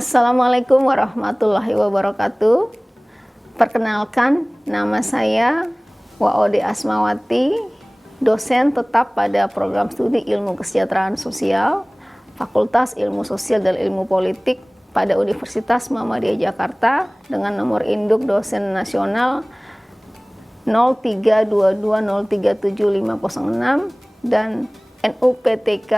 Assalamualaikum warahmatullahi wabarakatuh. Perkenalkan, nama saya Waode Asmawati, dosen tetap pada program studi Ilmu Kesejahteraan Sosial, Fakultas Ilmu Sosial dan Ilmu Politik pada Universitas Muhammadiyah Jakarta dengan nomor induk dosen nasional 0322037506 dan NUPTK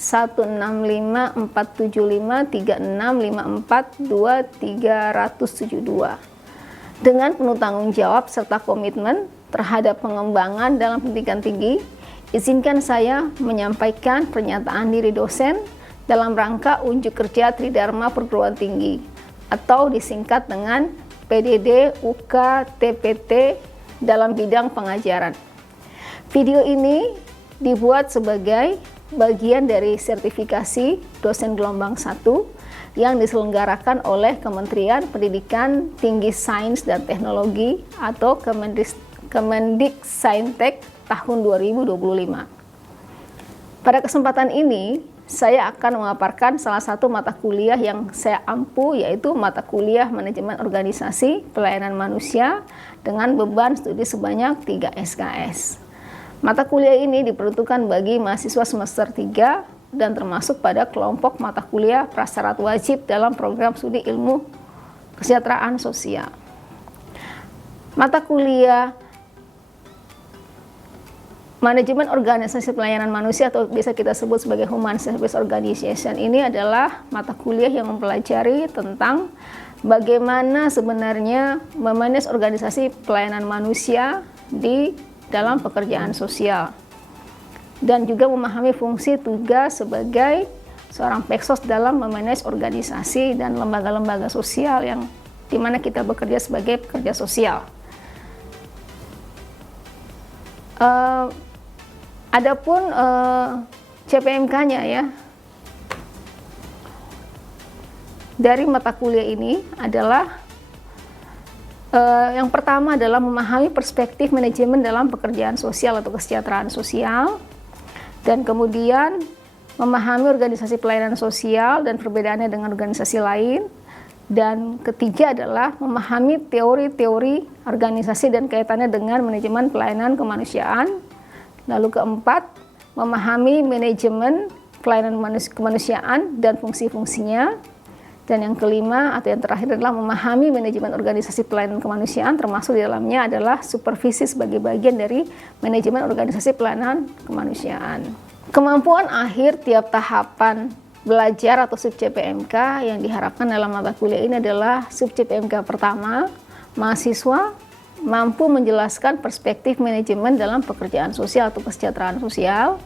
16547536542 dengan penuh tanggung jawab serta komitmen terhadap pengembangan dalam pendidikan tinggi. Izinkan saya menyampaikan pernyataan diri dosen dalam rangka unjuk kerja Tridharma Perguruan Tinggi atau disingkat dengan PDD UK TPT dalam bidang pengajaran. Video ini dibuat sebagai bagian dari sertifikasi dosen gelombang 1 yang diselenggarakan oleh Kementerian Pendidikan Tinggi Sains dan Teknologi atau Kemendiksaintek tahun 2025. Pada kesempatan ini, saya akan memaparkan salah satu mata kuliah yang saya ampu, yaitu mata kuliah Manajemen Organisasi Pelayanan Manusia dengan beban studi sebanyak 3 SKS. Mata kuliah ini diperuntukkan bagi mahasiswa semester 3 dan termasuk pada kelompok mata kuliah prasyarat wajib dalam program studi Ilmu Kesejahteraan Sosial. Mata kuliah Manajemen Organisasi Pelayanan Manusia atau bisa kita sebut sebagai Human Service Organization ini adalah mata kuliah yang mempelajari tentang bagaimana sebenarnya memanage organisasi pelayanan manusia di dalam pekerjaan sosial dan juga memahami fungsi tugas sebagai seorang peksos dalam memanage organisasi dan lembaga-lembaga sosial yang dimana kita bekerja sebagai pekerja sosial. Adapun CPMK-nya ya, dari mata kuliah ini adalah yang pertama adalah memahami perspektif manajemen dalam pekerjaan sosial atau kesejahteraan sosial, dan kemudian memahami organisasi pelayanan sosial dan perbedaannya dengan organisasi lain, dan ketiga adalah memahami teori-teori organisasi dan kaitannya dengan manajemen pelayanan kemanusiaan. Lalu keempat, memahami manajemen pelayanan kemanusiaan dan fungsi-fungsinya. Dan yang kelima atau yang terakhir adalah memahami manajemen organisasi pelayanan kemanusiaan, termasuk di dalamnya adalah supervisi sebagai bagian dari manajemen organisasi pelayanan kemanusiaan. Kemampuan akhir tiap tahapan belajar atau sub CPMK yang diharapkan dalam mata kuliah ini adalah sub CPMK pertama, mahasiswa mampu menjelaskan perspektif manajemen dalam pekerjaan sosial atau kesejahteraan sosial.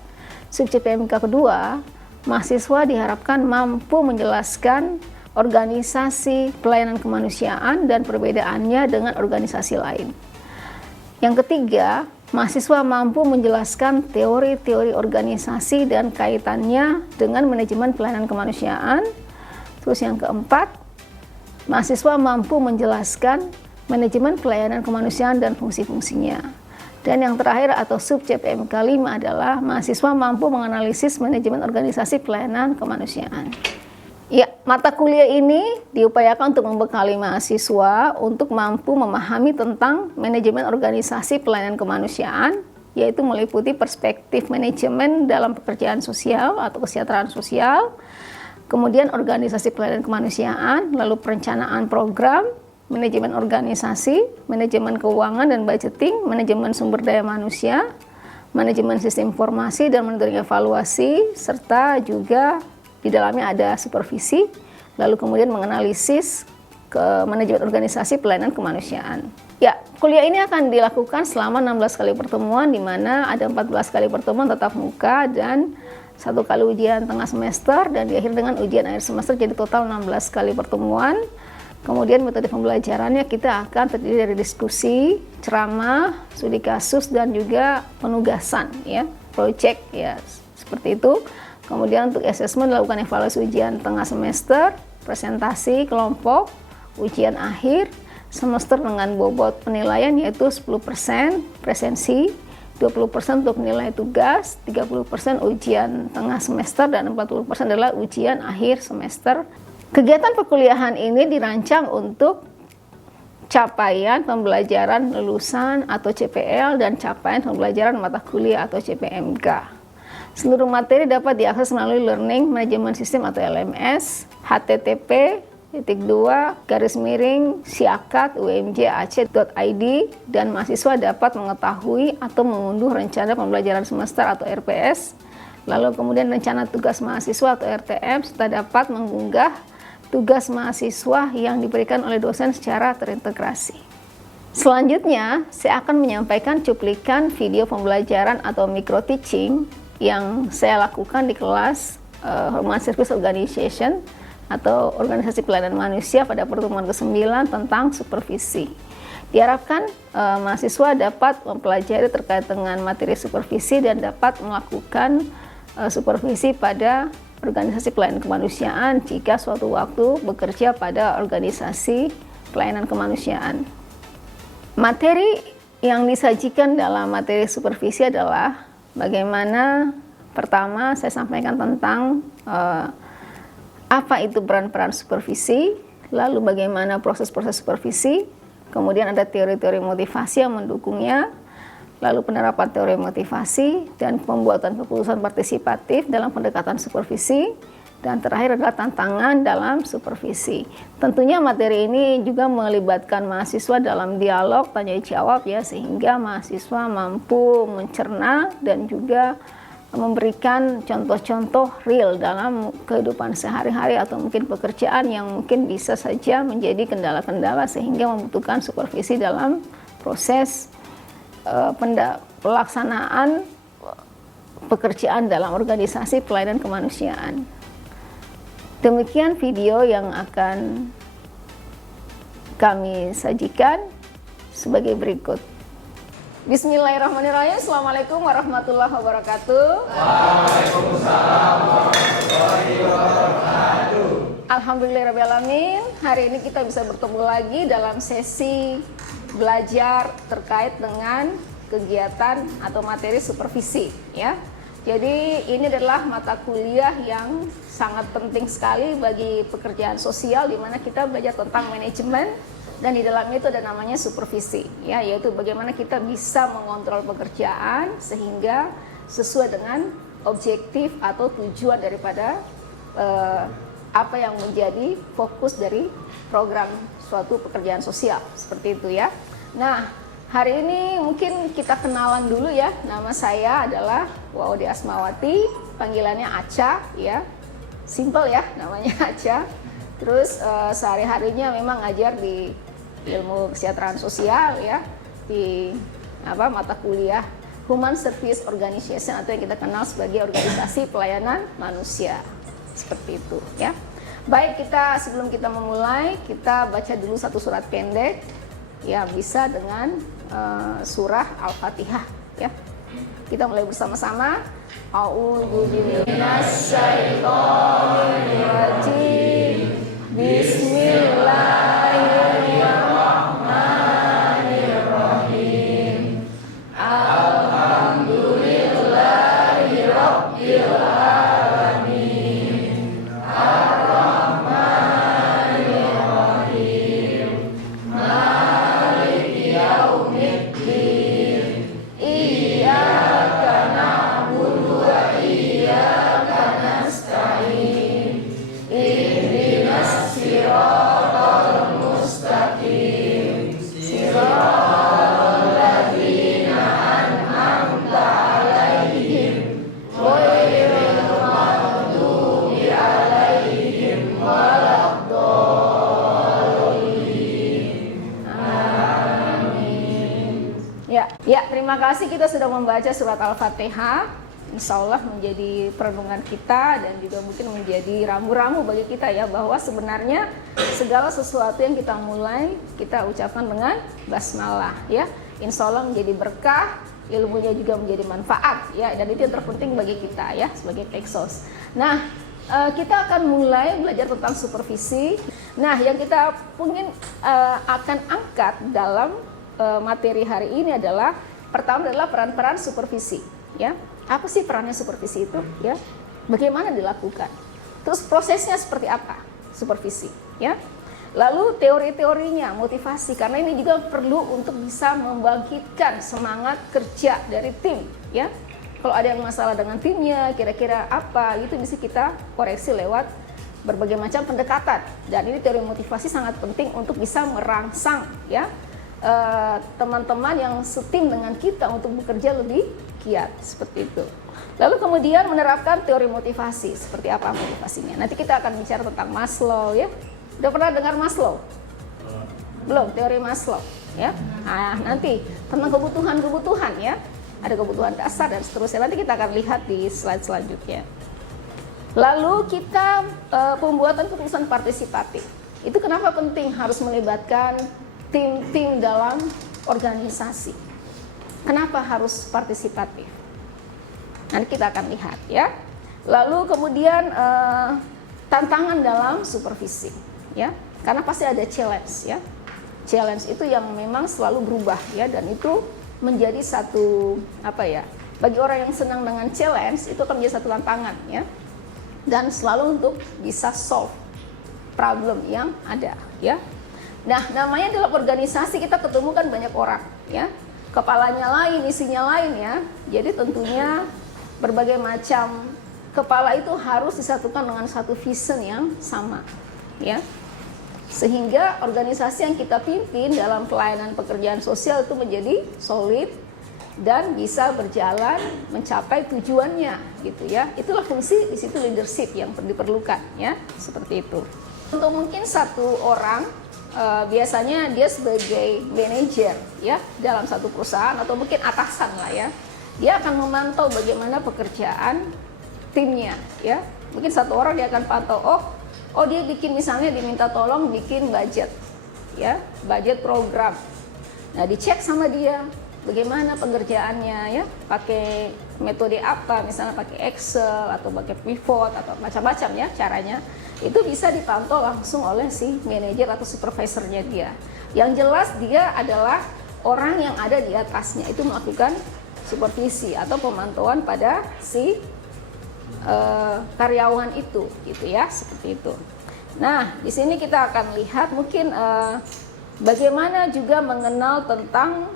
Sub CPMK kedua, mahasiswa diharapkan mampu menjelaskan organisasi pelayanan kemanusiaan dan perbedaannya dengan organisasi lain. Yang ketiga, mahasiswa mampu menjelaskan teori-teori organisasi dan kaitannya dengan manajemen pelayanan kemanusiaan. Terus yang keempat, mahasiswa mampu menjelaskan manajemen pelayanan kemanusiaan dan fungsi-fungsinya. Dan yang terakhir atau sub CPMK 5 adalah mahasiswa mampu menganalisis manajemen organisasi pelayanan kemanusiaan. Ya, mata kuliah ini diupayakan untuk membekali mahasiswa untuk mampu memahami tentang manajemen organisasi pelayanan kemanusiaan, yaitu meliputi perspektif manajemen dalam pekerjaan sosial atau kesejahteraan sosial, kemudian organisasi pelayanan kemanusiaan, lalu perencanaan program, manajemen organisasi, manajemen keuangan dan budgeting, manajemen sumber daya manusia, manajemen sistem informasi dan monitoring evaluasi, serta juga di dalamnya ada supervisi, lalu kemudian menganalisis ke manajemen organisasi pelayanan kemanusiaan. Ya, kuliah ini akan dilakukan selama 16 kali pertemuan, di mana ada 14 kali pertemuan tatap muka dan 1 kali ujian tengah semester, dan diakhiri dengan ujian akhir semester, jadi total 16 kali pertemuan. Kemudian metode pembelajarannya kita akan terdiri dari diskusi, ceramah, studi kasus, dan juga penugasan, ya, project, ya, seperti itu. Kemudian untuk asesmen dilakukan evaluasi ujian tengah semester, presentasi kelompok, ujian akhir semester dengan bobot penilaian yaitu 10% presensi, 20% untuk nilai tugas, 30% ujian tengah semester, dan 40% adalah ujian akhir semester. Kegiatan perkuliahan ini dirancang untuk capaian pembelajaran lulusan atau CPL dan capaian pembelajaran mata kuliah atau CPMK. Seluruh materi dapat diakses melalui Learning Management System atau LMS, http://siakat-umj.ac.id, dan mahasiswa dapat mengetahui atau mengunduh rencana pembelajaran semester atau RPS, lalu kemudian rencana tugas mahasiswa atau RTM, serta dapat mengunggah tugas mahasiswa yang diberikan oleh dosen secara terintegrasi. Selanjutnya, saya akan menyampaikan cuplikan video pembelajaran atau micro teaching yang saya lakukan di kelas Human Service Organization atau Organisasi Pelayanan Manusia pada pertemuan ke-9 tentang supervisi. Diharapkan mahasiswa dapat mempelajari terkait dengan materi supervisi dan dapat melakukan supervisi pada organisasi pelayanan kemanusiaan jika suatu waktu bekerja pada organisasi pelayanan kemanusiaan. Materi yang disajikan dalam materi supervisi adalah bagaimana, pertama saya sampaikan tentang apa itu peran-peran supervisi, lalu bagaimana proses-proses supervisi, kemudian ada teori-teori motivasi yang mendukungnya, lalu penerapan teori motivasi dan pembuatan keputusan partisipatif dalam pendekatan supervisi, dan terakhir adalah tantangan dalam supervisi. Tentunya materi ini juga melibatkan mahasiswa dalam dialog tanya jawab ya, sehingga mahasiswa mampu mencerna dan juga memberikan contoh-contoh real dalam kehidupan sehari-hari atau mungkin pekerjaan yang mungkin bisa saja menjadi kendala-kendala sehingga membutuhkan supervisi dalam proses pelaksanaan pekerjaan dalam organisasi pelayanan kemanusiaan. Demikian video yang akan kami sajikan sebagai berikut. Bismillahirrahmanirrahim. Assalamualaikum warahmatullahi wabarakatuh. Waalaikumsalam warahmatullahi wabarakatuh. Alhamdulillahirrahmanirrahim. Hari ini kita bisa bertemu lagi dalam sesi belajar terkait dengan kegiatan atau materi supervisi ya. Jadi ini adalah mata kuliah yang sangat penting sekali bagi pekerjaan sosial, di mana kita belajar tentang manajemen dan di dalamnya itu ada namanya supervisi ya, yaitu bagaimana kita bisa mengontrol pekerjaan sehingga sesuai dengan objektif atau tujuan daripada apa yang menjadi fokus dari program suatu pekerjaan sosial, seperti itu ya. Nah, hari ini mungkin kita kenalan dulu ya. Nama saya adalah Waudi Asmawati, panggilannya Aca ya. Simple ya namanya Aca. Terus sehari-harinya memang ngajar di ilmu kesejahteraan sosial ya, di mata kuliah Human Service Organization atau yang kita kenal sebagai organisasi pelayanan manusia. Seperti itu ya. Baik, sebelum kita memulai, kita baca dulu satu surat pendek ya, bisa dengan surah Al-Fatihah ya. Kita mulai bersama-sama. A'udzubillaminasyaitonirrajim. Bismillahirrahmanirrahim. Alhamdulillahirabbil alamin. Ar-Rahmanirrahim. Maliki yaumiddin. Iyyaka na'budu wa iyyaka nasta'in. Ihdinas siratal mustaqim. Siratal ladzina an'amta 'alaihim ghairil maghdubi 'alaihim waladdallin. Amin. Ya, terima kasih kita sudah membaca surat Al-Fatihah. Insya Allah menjadi perenungan kita dan juga mungkin menjadi ramu-ramu bagi kita ya, bahwa sebenarnya segala sesuatu yang kita mulai kita ucapkan dengan basmalah ya. Insya Allah menjadi berkah, ilmunya juga menjadi manfaat ya, dan itu yang terpenting bagi kita ya sebagai Peksos. Nah, kita akan mulai belajar tentang supervisi. Nah, yang kita akan angkat dalam materi hari ini adalah pertama adalah peran-peran supervisi ya. Apa sih perannya supervisi itu ya? Bagaimana dilakukan? Terus prosesnya seperti apa? supervisi, ya. Lalu teori-teorinya, motivasi, karena ini juga perlu untuk bisa membangkitkan semangat kerja dari tim, ya. Kalau ada yang masalah dengan timnya, kira-kira apa, itu bisa kita koreksi lewat berbagai macam pendekatan. Dan ini teori motivasi sangat penting untuk bisa merangsang, ya, teman-teman yang setim dengan kita untuk bekerja lebih giat, seperti itu. Lalu kemudian menerapkan teori motivasi, seperti apa motivasinya. Nanti kita akan bicara tentang Maslow, ya. Udah pernah dengar Maslow? Belum, teori Maslow, ya. Nah, nanti tentang kebutuhan-kebutuhan, ya. Ada kebutuhan dasar dan seterusnya. Nanti kita akan lihat di slide selanjutnya. Lalu kita pembuatan keputusan partisipatif. Itu kenapa penting harus melibatkan tim-tim dalam organisasi. Kenapa harus partisipatif? Nanti kita akan lihat, ya. Lalu kemudian tantangan dalam supervisi, ya, karena pasti ada challenge, ya. Challenge itu yang memang selalu berubah, ya, dan itu menjadi satu bagi orang yang senang dengan challenge itu akan menjadi satu tantangan, ya, dan selalu untuk bisa solve problem yang ada, ya. Nah, namanya dalam organisasi kita ketemu kan banyak orang, ya, kepalanya lain, isinya lain, ya. Jadi tentunya berbagai macam kepala itu harus disatukan dengan satu vision yang sama, ya. Sehingga organisasi yang kita pimpin dalam pelayanan pekerjaan sosial itu menjadi solid dan bisa berjalan mencapai tujuannya, gitu, ya. Itulah fungsi di situ leadership yang diperlukan, ya, seperti itu. Untuk mungkin satu orang biasanya dia sebagai manajer, ya, dalam satu perusahaan atau mungkin atasan lah, ya. Dia akan memantau bagaimana pekerjaan timnya, ya. Mungkin satu orang dia akan pantau, oh dia bikin, misalnya diminta tolong bikin budget, ya, budget program. Nah, dicek sama dia bagaimana pengerjaannya, ya, pakai metode apa, misalnya pakai Excel atau pakai pivot atau macam-macam, ya, caranya. Itu bisa dipantau langsung oleh si manajer atau supervisornya dia. Yang jelas dia adalah orang yang ada di atasnya itu melakukan supervisi atau pemantauan pada si karyawan itu, gitu, ya, seperti itu. Nah, di sini kita akan lihat mungkin bagaimana juga mengenal tentang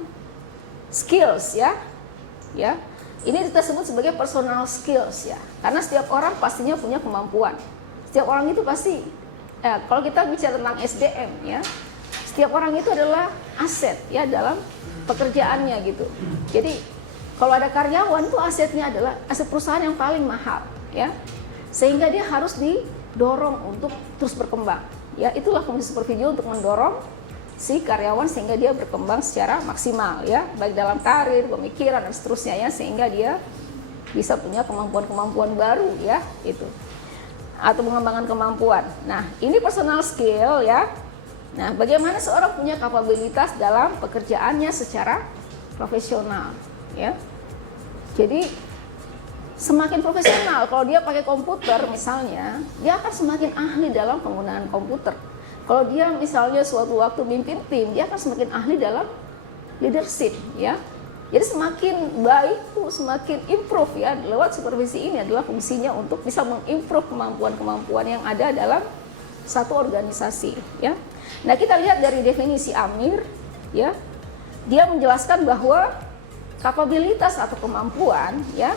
skills, ya. Ini kita sebut sebagai personal skills, ya, karena setiap orang pastinya punya kemampuan. Setiap orang itu pasti, kalau kita bicara tentang SDM, ya, setiap orang itu adalah aset, ya, dalam pekerjaannya, gitu. Jadi kalau ada karyawan itu asetnya adalah aset perusahaan yang paling mahal, ya, sehingga dia harus didorong untuk terus berkembang, ya. Itulah fungsi supervisi untuk mendorong si karyawan sehingga dia berkembang secara maksimal, ya, baik dalam karir, pemikiran dan seterusnya, ya, sehingga dia bisa punya kemampuan-kemampuan baru, ya, itu, atau mengembangkan kemampuan. Nah, ini personal skill, ya. Nah, bagaimana seorang punya kapabilitas dalam pekerjaannya secara profesional, ya. Jadi semakin profesional, kalau dia pakai komputer misalnya, dia akan semakin ahli dalam penggunaan komputer. Kalau dia misalnya suatu waktu mimpin tim, dia akan semakin ahli dalam leadership, ya. Jadi semakin baik, semakin improve, ya, lewat supervisi ini adalah fungsinya untuk bisa mengimprove kemampuan-kemampuan yang ada dalam satu organisasi, ya. Nah, kita lihat dari definisi Amir, ya. Dia menjelaskan bahwa kapabilitas atau kemampuan, ya,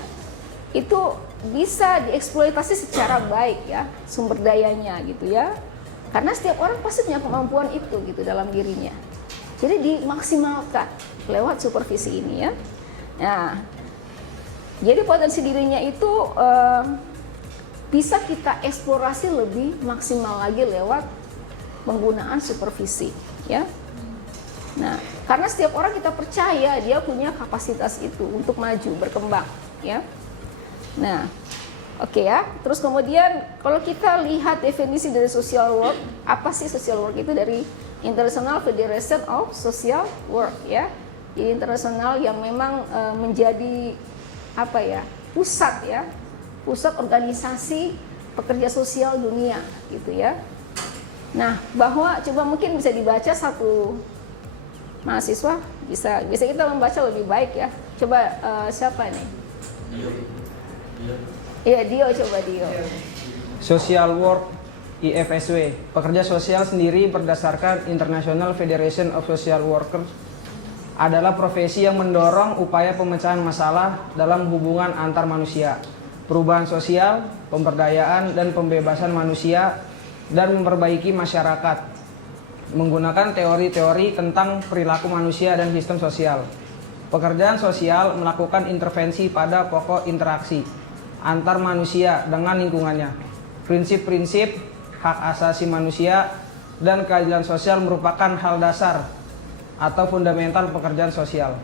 itu bisa dieksploitasi secara baik, ya, sumber dayanya, gitu, ya. Karena setiap orang pasti punya kemampuan itu, gitu, dalam dirinya. Jadi dimaksimalkan lewat supervisi ini, ya. Nah, jadi potensi dirinya itu bisa kita eksplorasi lebih maksimal lagi lewat penggunaan supervisi, ya. Nah, karena setiap orang kita percaya dia punya kapasitas itu untuk maju, berkembang, ya. Nah, oke, ya. Terus kemudian kalau kita lihat definisi dari social work, apa sih social work itu? Dari International Federation of Social Work, ya. Jadi internasional yang memang menjadi pusat, ya, pusat organisasi pekerja sosial dunia, gitu, ya. Nah, bahwa coba mungkin bisa dibaca satu mahasiswa, bisa kita membaca lebih baik, ya. Coba siapa nih? Iya, Dio, coba Dio. Social work IFSW. Pekerja sosial sendiri berdasarkan International Federation of Social Workers adalah profesi yang mendorong upaya pemecahan masalah dalam hubungan antar manusia, perubahan sosial, pemberdayaan dan pembebasan manusia, dan memperbaiki masyarakat menggunakan teori-teori tentang perilaku manusia dan sistem sosial. Pekerjaan sosial melakukan intervensi pada pokok interaksi antar manusia dengan lingkungannya. Prinsip-prinsip hak asasi manusia dan keadilan sosial merupakan hal dasar atau fundamental pekerjaan sosial.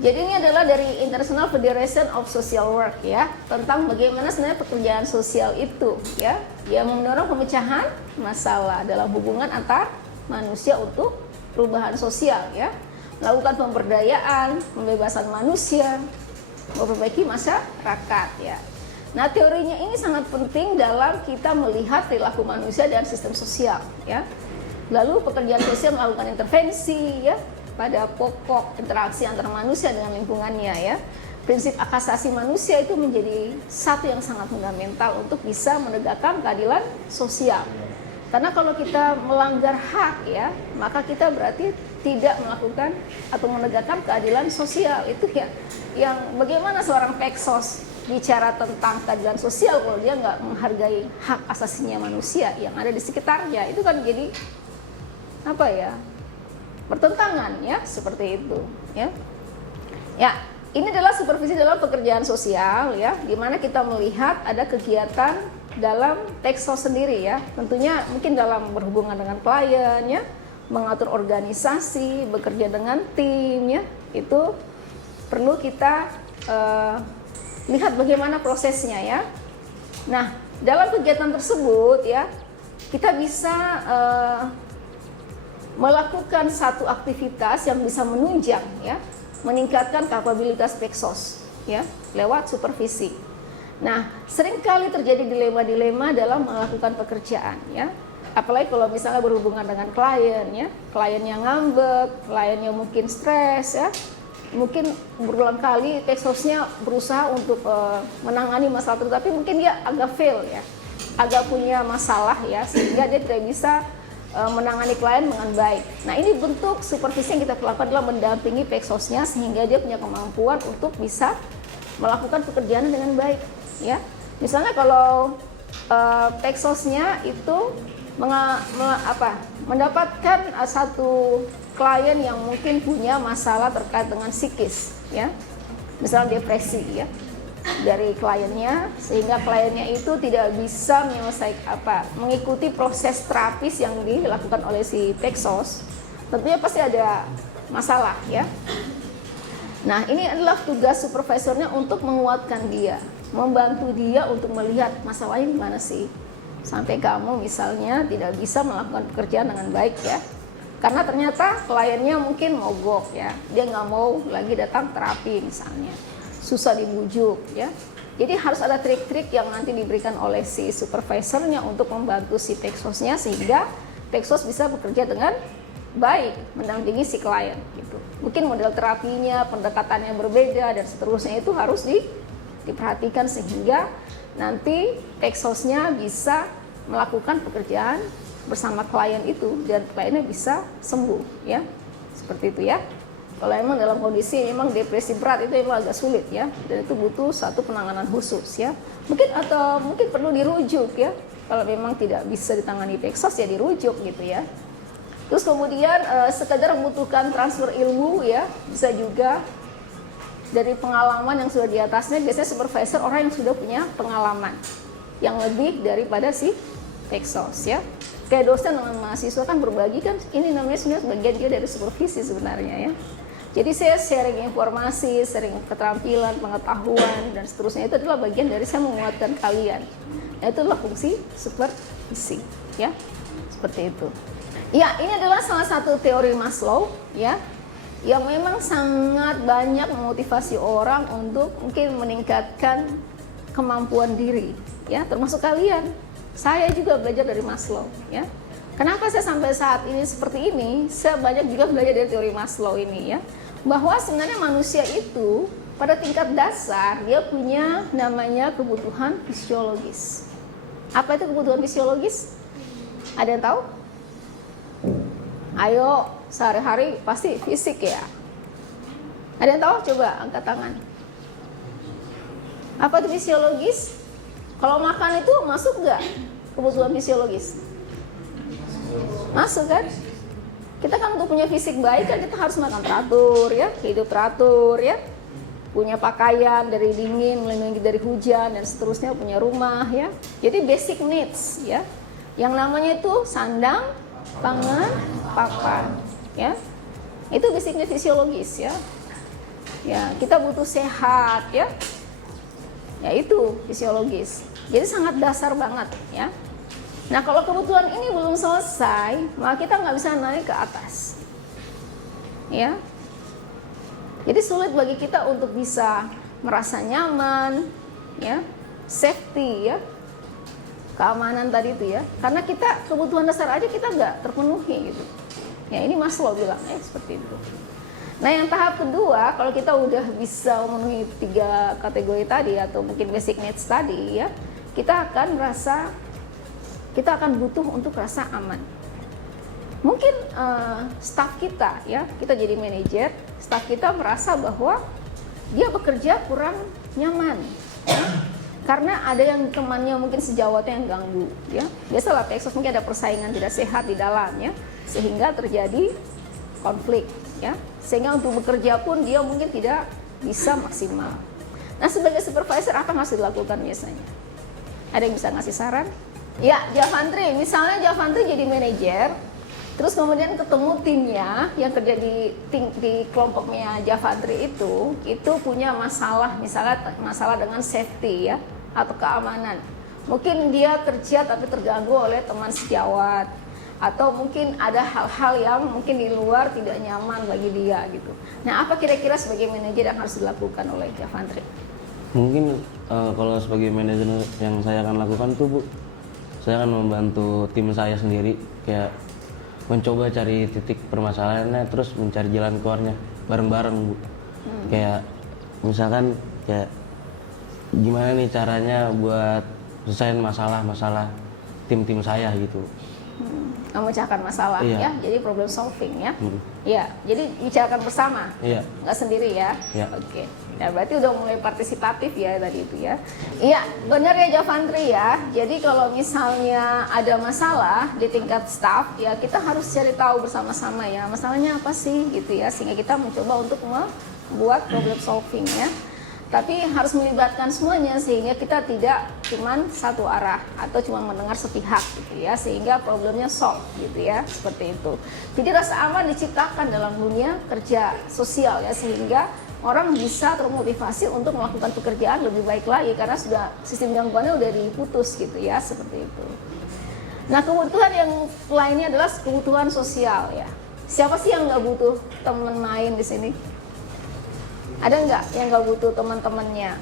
Jadi ini adalah dari International Federation of Social Work ya, tentang bagaimana sebenarnya pekerjaan sosial itu ya, yang mendorong pemecahan masalah dalam hubungan antar manusia untuk perubahan sosial ya, melakukan pemberdayaan, pembebasan manusia, memperbaiki masyarakat ya. Nah, teorinya ini sangat penting dalam kita melihat perilaku manusia dan sistem sosial ya. Lalu pekerjaan sosial melakukan intervensi ya pada pokok interaksi antar manusia dengan lingkungannya ya. Prinsip hak asasi manusia itu menjadi satu yang sangat fundamental untuk bisa menegakkan keadilan sosial. Karena kalau kita melanggar hak ya, maka kita berarti tidak melakukan atau menegakkan keadilan sosial. Itu ya yang bagaimana seorang peksos bicara tentang keadilan sosial kalau dia nggak menghargai hak asasinya manusia yang ada di sekitarnya, itu kan jadi apa ya, bertentangan ya, seperti itu ya. Ya, ini adalah supervisi dalam pekerjaan sosial ya, di mana kita melihat ada kegiatan dalam peksos sendiri ya. Tentunya mungkin dalam berhubungan dengan klien ya, mengatur organisasi, bekerja dengan tim ya, itu perlu kita lihat bagaimana prosesnya ya. Nah, dalam kegiatan tersebut ya, kita bisa melakukan satu aktivitas yang bisa menunjang ya, meningkatkan kapabilitas peksos ya, lewat supervisi. Nah, seringkali terjadi dilema-dilema dalam melakukan pekerjaan ya. Apalagi kalau misalnya berhubungan dengan klien ya, kliennya ngambek, kliennya mungkin stres ya. Mungkin berulang kali peksosnya berusaha untuk menangani masalah itu, tapi mungkin dia agak fail ya, agak punya masalah ya, sehingga dia tidak bisa menangani klien dengan baik. Nah, ini bentuk supervisi yang kita lakukan adalah mendampingi peksosnya sehingga dia punya kemampuan untuk bisa melakukan pekerjaan dengan baik ya. Misalnya kalau peksosnya itu mendapatkan satu klien yang mungkin punya masalah terkait dengan psikis ya, misalnya depresi ya dari kliennya, sehingga kliennya itu tidak bisa mengikuti proses terapis yang dilakukan oleh si peksos, tentunya pasti ada masalah ya. Nah, ini adalah tugas supervisornya untuk menguatkan dia, membantu dia untuk melihat masalahnya di mana sih, sampai kamu misalnya tidak bisa melakukan pekerjaan dengan baik ya, karena ternyata kliennya mungkin mogok ya, dia nggak mau lagi datang terapi misalnya, susah dibujuk ya. Jadi harus ada trik-trik yang nanti diberikan oleh si supervisornya untuk membantu si peksosnya sehingga peksos bisa bekerja dengan baik, mendampingi si klien gitu. Mungkin model terapinya, pendekatannya berbeda dan seterusnya, itu harus diperhatikan sehingga nanti peksosnya bisa melakukan pekerjaan bersama klien itu dan kliennya bisa sembuh ya. Seperti itu ya. Kalau emang dalam kondisi memang depresi berat itu memang agak sulit ya, dan itu butuh satu penanganan khusus ya. Mungkin perlu dirujuk ya. Kalau memang tidak bisa ditangani peksos ya dirujuk gitu ya. Terus kemudian sekadar membutuhkan transfer ilmu ya, bisa juga dari pengalaman yang sudah di atasnya. Biasanya supervisor orang yang sudah punya pengalaman yang lebih daripada si peksos ya. Kayak dosen dengan mahasiswa kan berbagi kan, ini namanya sebenarnya bagian dia dari supervisi sebenarnya ya. Jadi saya sharing informasi, sharing keterampilan, pengetahuan dan seterusnya, itu adalah bagian dari saya menguatkan kalian. Nah, itu adalah fungsi supervisi ya. Seperti itu. Ya, ini adalah salah satu teori Maslow ya, yang memang sangat banyak memotivasi orang untuk mungkin meningkatkan kemampuan diri ya, termasuk kalian. Saya juga belajar dari Maslow ya. Kenapa saya sampai saat ini seperti ini? Saya banyak juga belajar dari teori Maslow ini ya, bahwa sebenarnya manusia itu pada tingkat dasar dia punya namanya kebutuhan fisiologis. Apa itu kebutuhan fisiologis? Ada yang tahu? Ayo, sehari-hari pasti fisik ya. Ada yang tahu? Coba angkat tangan. Apa itu fisiologis? Kalau makan itu masuk nggak kebutuhan fisiologis? Masuk kan? Kita kan untuk punya fisik baik kan kita harus makan teratur ya, hidup teratur ya, punya pakaian dari dingin, melindungi dari hujan dan seterusnya, punya rumah ya. Jadi basic needs ya. Yang namanya itu sandang, pangan, papan ya. Itu basic needs fisiologis ya. Ya, kita butuh sehat ya. Ya itu fisiologis. Jadi sangat dasar banget ya. Nah kalau kebutuhan ini belum selesai, maka kita nggak bisa naik ke atas. Ya. Jadi sulit bagi kita untuk bisa merasa nyaman, ya, safety ya, keamanan tadi itu ya. Karena kita kebutuhan dasar aja kita nggak terpenuhi gitu. Ya ini Maslow bilang seperti itu. Nah yang tahap kedua, kalau kita udah bisa memenuhi 3 kategori tadi atau mungkin basic needs tadi ya, kita akan butuh untuk rasa aman. Mungkin staff kita ya, kita jadi manajer, staff kita merasa bahwa dia bekerja kurang nyaman ya? Karena ada yang temannya mungkin sejawatnya yang ganggu ya. Biasalah Texas mungkin ada persaingan tidak sehat di dalamnya sehingga terjadi konflik ya. Sehingga untuk bekerja pun dia mungkin tidak bisa maksimal. Nah sebagai supervisor apa yang harus dilakukan biasanya? Ada yang bisa ngasih saran? Ya, Javantri, misalnya Javantri jadi manajer, terus kemudian ketemu timnya yang kerja di kelompoknya Javantri itu punya masalah, misalnya masalah dengan safety ya atau keamanan. Mungkin dia kerja tapi terganggu oleh teman sejawat, atau mungkin ada hal-hal yang mungkin di luar tidak nyaman bagi dia gitu. Nah, apa kira-kira sebagai manajer yang harus dilakukan oleh Javantri? Mungkin kalau sebagai manajer yang saya akan lakukan tuh Bu, saya akan membantu tim saya sendiri kayak mencoba cari titik permasalahannya, terus mencari jalan keluarnya bareng-bareng Bu. Kayak misalkan kayak gimana nih caranya buat selesaiin masalah-masalah tim-tim saya gitu. Memecahkan masalah Iya. ya, jadi problem solving ya. Iya, jadi bicarakan bersama. Iya. Nggak sendiri ya. Iya. Oke. Nah, berarti udah mulai partisipatif ya tadi itu ya. Iya, benar ya Javantri ya. Jadi kalau misalnya ada masalah di tingkat staff ya kita harus cari tahu bersama-sama ya. Masalahnya apa sih gitu ya, sehingga kita mencoba untuk membuat problem solving ya. Tapi harus melibatkan semuanya sehingga kita tidak cuman satu arah atau cuma mendengar sepihak gitu ya, sehingga problemnya solve gitu ya, seperti itu. Jadi rasa aman diciptakan dalam dunia kerja sosial ya, sehingga orang bisa termotivasi untuk melakukan pekerjaan lebih baik lagi karena sudah sistem gangguannya udah diputus gitu ya, seperti itu. Nah kebutuhan yang lainnya adalah kebutuhan sosial ya. Siapa sih yang nggak butuh teman main di sini? Ada nggak yang nggak butuh teman-temannya?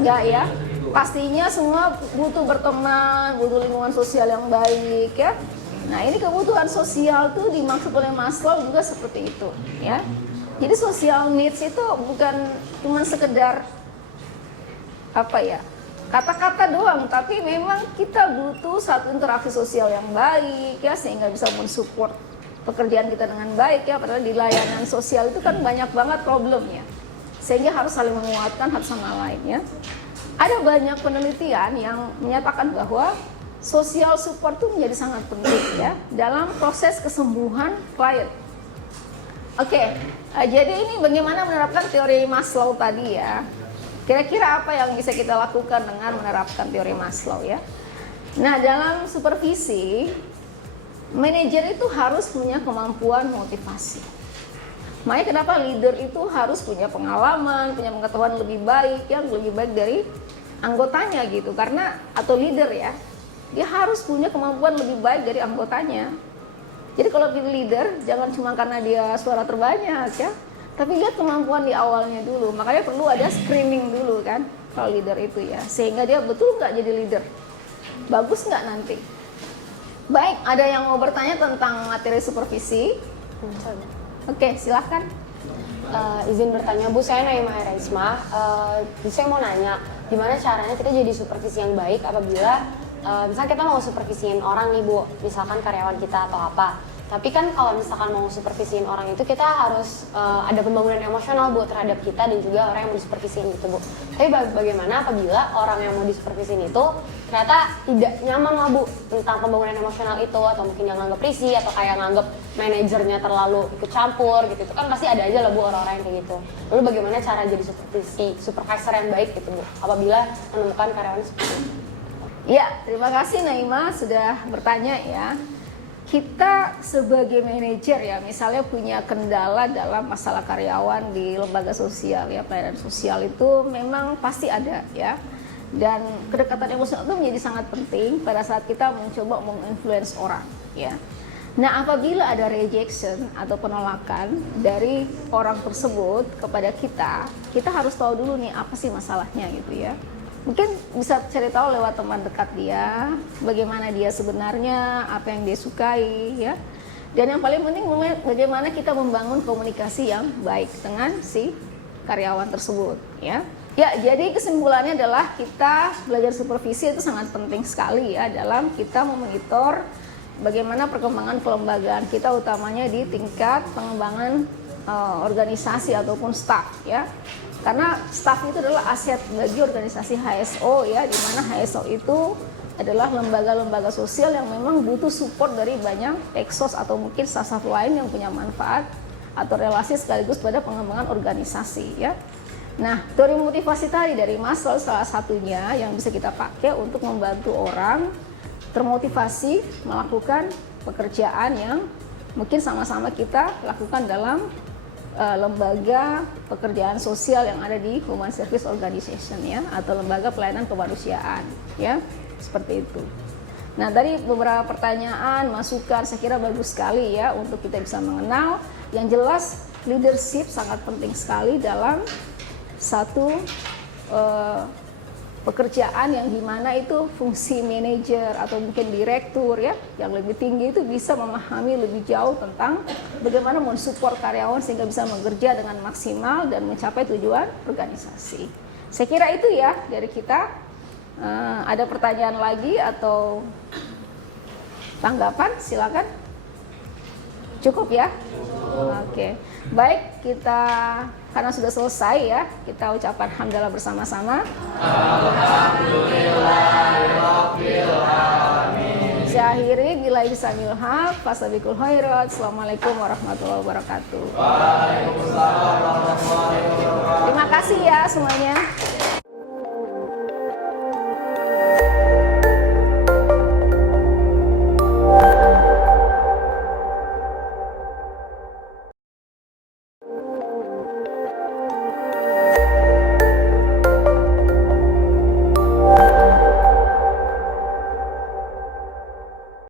Nggak ya? Pastinya semua butuh berteman, butuh lingkungan sosial yang baik ya. Nah ini kebutuhan sosial tuh dimaksud oleh Maslow juga seperti itu ya. Jadi social needs itu bukan cuma sekedar apa ya, kata-kata doang, tapi memang kita butuh satu interaksi sosial yang baik ya, sehingga bisa mensupport pekerjaan kita dengan baik ya. Padahal di layanan sosial itu kan banyak banget problemnya, sehingga harus saling menguatkan satu sama lain ya. Ada banyak penelitian yang menyatakan bahwa social support itu menjadi sangat penting ya dalam proses kesembuhan klien. Oke, jadi ini bagaimana menerapkan teori Maslow tadi ya. Kira-kira apa yang bisa kita lakukan dengan menerapkan teori Maslow ya. Nah dalam supervisi, manajer itu harus punya kemampuan motivasi. Makanya kenapa leader itu harus punya pengalaman, punya pengetahuan lebih baik, yang lebih baik dari anggotanya gitu. Karena, atau leader ya, dia harus punya kemampuan lebih baik dari anggotanya. Jadi kalau pilih leader, jangan cuma karena dia suara terbanyak ya, tapi lihat kemampuan di awalnya dulu. Makanya perlu ada screening dulu kan, kalau leader itu ya, sehingga dia betul nggak jadi leader, bagus nggak nanti. Baik, ada yang mau bertanya tentang materi supervisi? Oke, silahkan. Izin bertanya Bu, saya Naima Erisma. Saya mau nanya, gimana caranya kita jadi supervisi yang baik apabila misalnya kita mau supervisiin orang nih Bu, misalkan karyawan kita atau apa. Tapi kan kalau misalkan mau supervisiin orang itu kita harus ada pembangunan emosional Bu terhadap kita dan juga orang yang mau disupervisiin gitu Bu. Tapi bagaimana apabila orang yang mau disupervisiin itu ternyata tidak nyaman lah Bu tentang pembangunan emosional itu, atau mungkin dia nganggap risih atau kayak nganggap manajernya terlalu ikut campur gitu. Itu kan pasti ada aja lah Bu orang-orang yang kayak gitu. Lalu bagaimana cara jadi supervisor yang baik gitu Bu apabila menemukan karyawan seperti itu? Ya, terima kasih Naima sudah bertanya ya. Kita sebagai manajer ya, misalnya punya kendala dalam masalah karyawan di lembaga sosial ya, pelayanan sosial itu memang pasti ada ya. Dan kedekatan emosional itu menjadi sangat penting pada saat kita mencoba menginfluence orang ya. Nah, apabila ada rejection atau penolakan dari orang tersebut kepada kita harus tahu dulu nih apa sih masalahnya gitu ya. Mungkin bisa cari tahu lewat teman dekat dia, bagaimana dia sebenarnya, apa yang dia sukai ya. Dan yang paling penting bagaimana kita membangun komunikasi yang baik dengan si karyawan tersebut ya. Ya, jadi kesimpulannya adalah kita belajar supervisi itu sangat penting sekali ya dalam kita memonitor bagaimana perkembangan kelembagaan kita, utamanya di tingkat pengembangan organisasi ataupun staf ya. Karena staf itu adalah aset bagi organisasi HSO ya, di mana HSO itu adalah lembaga-lembaga sosial yang memang butuh support dari banyak eksos atau mungkin staf lain yang punya manfaat atau relasi sekaligus pada pengembangan organisasi ya. Nah, teori motivasi tadi dari Maslow salah satunya yang bisa kita pakai untuk membantu orang termotivasi melakukan pekerjaan yang mungkin sama-sama kita lakukan dalam lembaga pekerjaan sosial yang ada di Human Service Organization ya, atau lembaga pelayanan kemanusiaan ya, seperti itu. Nah, tadi beberapa pertanyaan, masukan saya kira bagus sekali ya untuk kita bisa mengenal. Yang jelas leadership sangat penting sekali dalam satu pekerjaan yang dimana itu fungsi manajer atau mungkin direktur ya yang lebih tinggi itu bisa memahami lebih jauh tentang bagaimana mensupport karyawan sehingga bisa bekerja dengan maksimal dan mencapai tujuan organisasi. Saya kira itu ya dari kita. Ada pertanyaan lagi atau tanggapan? Silakan. Cukup ya? Oke. Baik, kita karena sudah selesai ya, kita ucapkan hamdalah bersama-sama. Alhamdulillahirabbil alamin. Saya akhiri bila bisamil haq, fasabiqul khairat. Assalamualaikum warahmatullahi wabarakatuh. Waalaikumsalam warahmatullahi wabarakatuh. Terima kasih ya semuanya.